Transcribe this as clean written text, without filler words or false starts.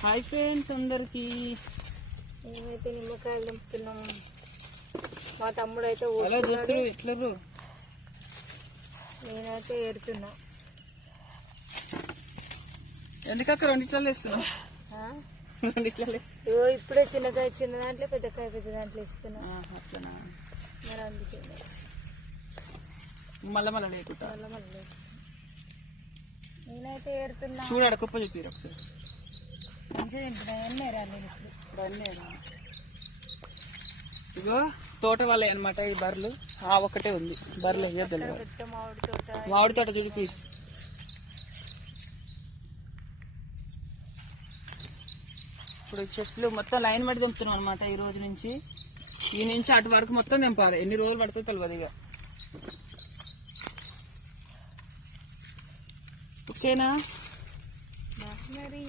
Hi friends అందరికి. మేమైతే నిమ్మకాయలు దింపుతున్నాం. మా తమ్ముడు అయితే ఇట్లరు, నేనైతే ఏరుతున్నా. ఎందుకక్క రెండిట్లలో వేస్తున్నా? ఇగో ఇప్పుడే చిన్నకాయ చిన్న దాంట్లో, పెద్దకాయ పెద్ద దాంట్లో ఇస్తున్నా. అట్లనా? మరి అందుకే మళ్ళా మళ్ళీ లేకుండా నేనైతే ఏరుతున్నా. చూడాడు కుప్ప చెప్పారు ఒకసారి. మంచిగా తింటున్నా. ఎన్ని ఏరాలి ఇప్పుడు? ఇగో తోట వాళ్ళే అనమాట ఈ బర్రెలు. ఒకటే ఉంది బర్రెలు. పెద్ద మామిడి తోట చూపి. ఇప్పుడు చెట్లు మొత్తం లైన్ పడి దింపుతున్నాం అనమాట. ఈ రోజు నుంచి ఈ నుంచి అటు వరకు మొత్తం దింపాలి. ఎన్ని రోజులు పడుతుంది తెలియదు ఇక. ఓకేనా? మరి